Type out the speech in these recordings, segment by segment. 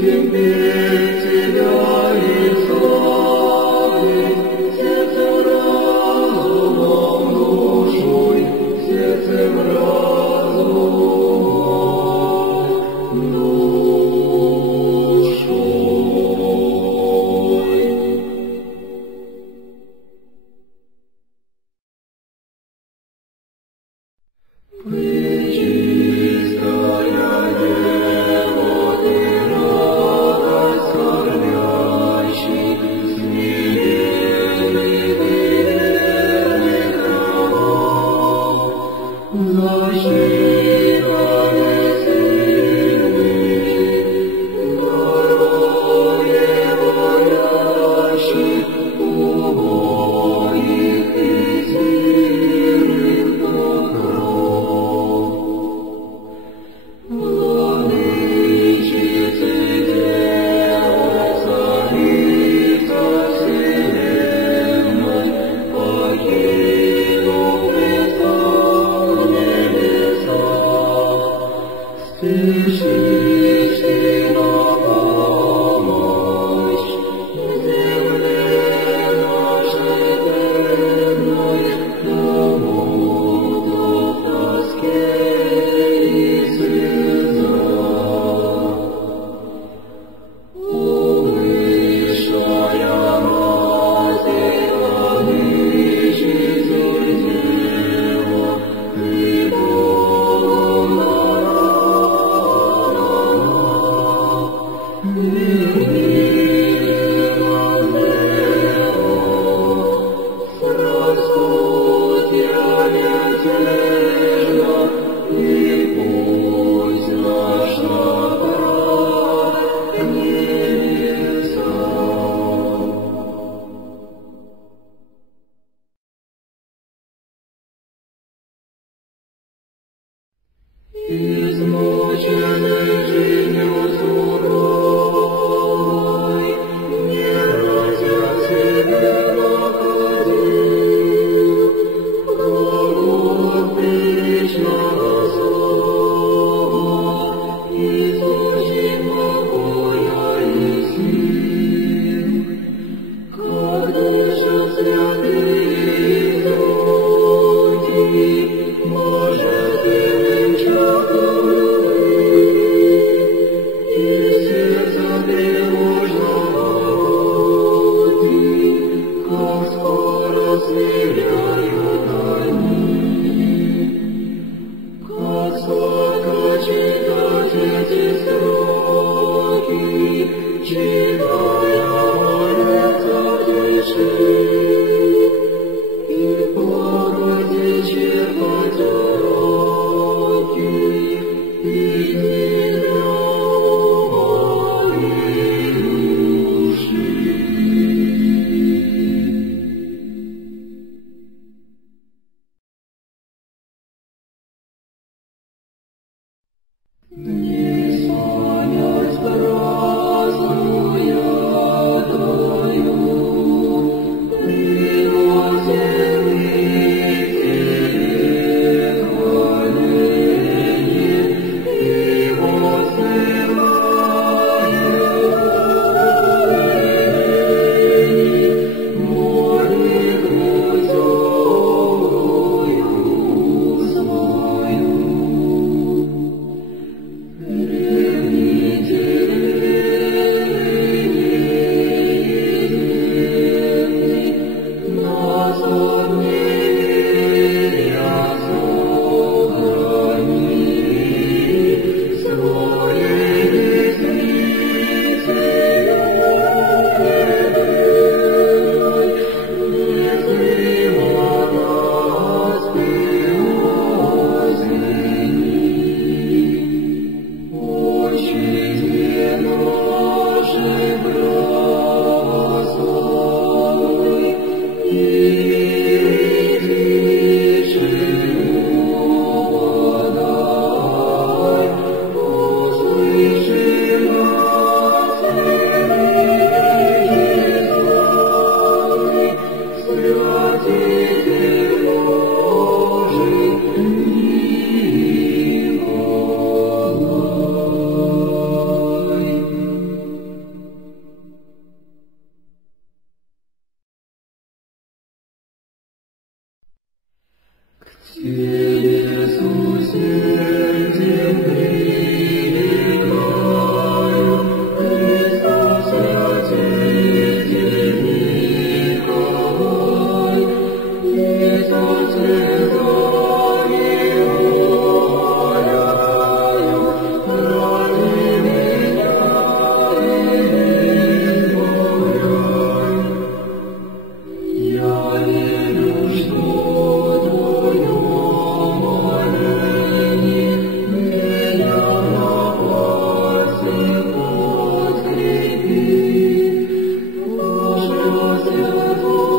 Тебя и славить, сердце разума. измученный жизнью суровой, не разя себе находил, благод вечного слова, источник покоя и сил. Как дышат святые звуки, божественным чудом любви, и сердца тревожного внутри, как скоро сверяют они. Как сладко читать эти строки, читая молиться в тиши, и в благоте черпать уроки, идти для ума и души. Не смоять празднуя Твою, приносим Тебе хваление и воссылаем молитву темную свою. Иисусе, прибегаю, Христос, Святитель Николай, Иисус, слезами умоляю, ради меня избавляй. Я верю, что Твое моление меня на пальце подкрепит, пошлет святое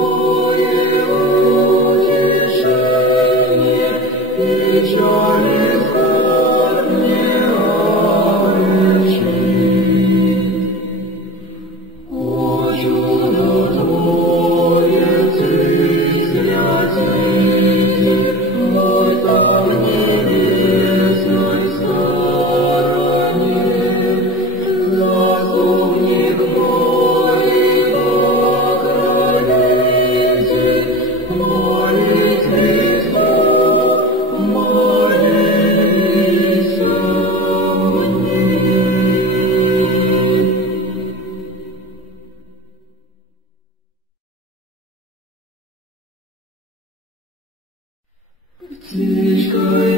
утешение, печали скорбь не облегчит. О, чудо Твое, Ты, Святитель, мой там в небесной стороне, заступник мой и покровитель, молит Христу, молись мне. Птичкой